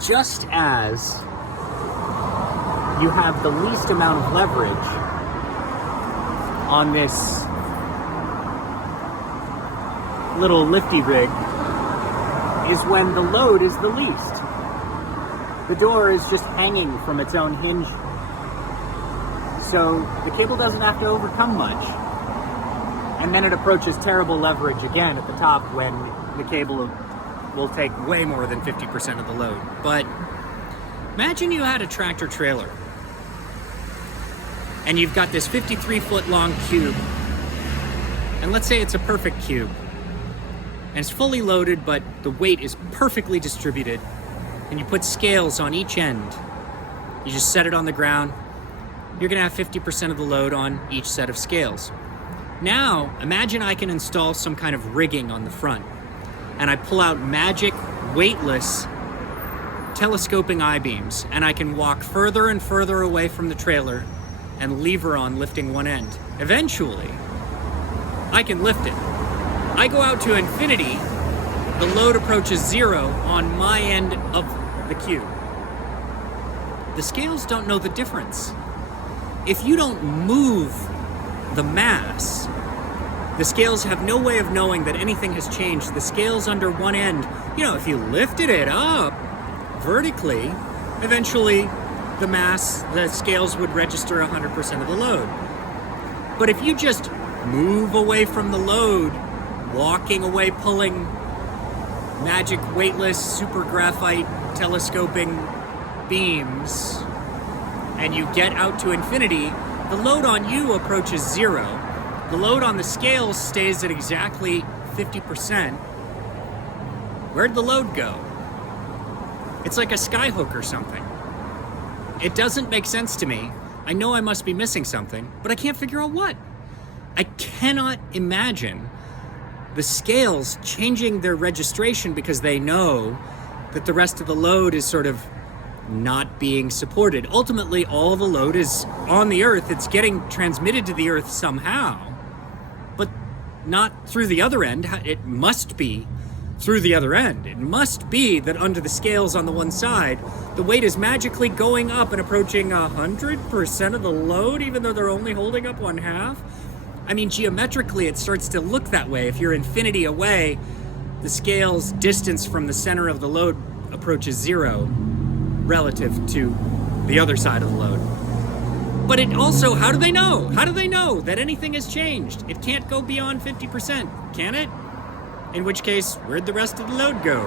just as you have the least amount of leverage on this little lifty rig is when the load is the least. The door is just hanging from its own hinge, so the cable doesn't have to overcome much. And then it approaches terrible leverage again at the top when the cable will take way more than 50% of the load. But imagine you had a tractor trailer and you've got this 53-foot long cube, and let's say it's a perfect cube and it's fully loaded, but the weight is perfectly distributed, and you put scales on each end. You just set it on the ground. You're gonna have 50% of the load on each set of scales. Now, imagine I can install some kind of rigging on the front, and I pull out magic, weightless, telescoping I-beams, and I can walk further and further away from the trailer and lever on lifting one end. Eventually, I can lift it. I go out to infinity, the load approaches zero on my end of the cube. The scales don't know the difference. If you don't move the mass, the scales have no way of knowing that anything has changed. The scales under one end, if you lifted it up vertically, eventually the scales would register 100% of the load. But if you just move away from the load, walking away, pulling magic, weightless, super graphite, telescoping beams, and you get out to infinity, the load on you approaches zero. The load on the scales stays at exactly 50%. Where'd the load go? It's like a skyhook or something. It doesn't make sense to me. I know I must be missing something, but I can't figure out what. I cannot imagine the scales changing their registration because they know that the rest of the load is sort of not being supported. Ultimately, all the load is on the Earth. It's getting transmitted to the Earth somehow, but not through the other end. It must be through the other end. It must be that under the scales on the one side, the weight is magically going up and approaching 100% of the load, even though they're only holding up one half. I mean, geometrically, it starts to look that way. If you're infinity away, the scale's distance from the center of the load approaches zero relative to the other side of the load. But it also, how do they know? How do they know that anything has changed? It can't go beyond 50%, can it? In which case, where'd the rest of the load go?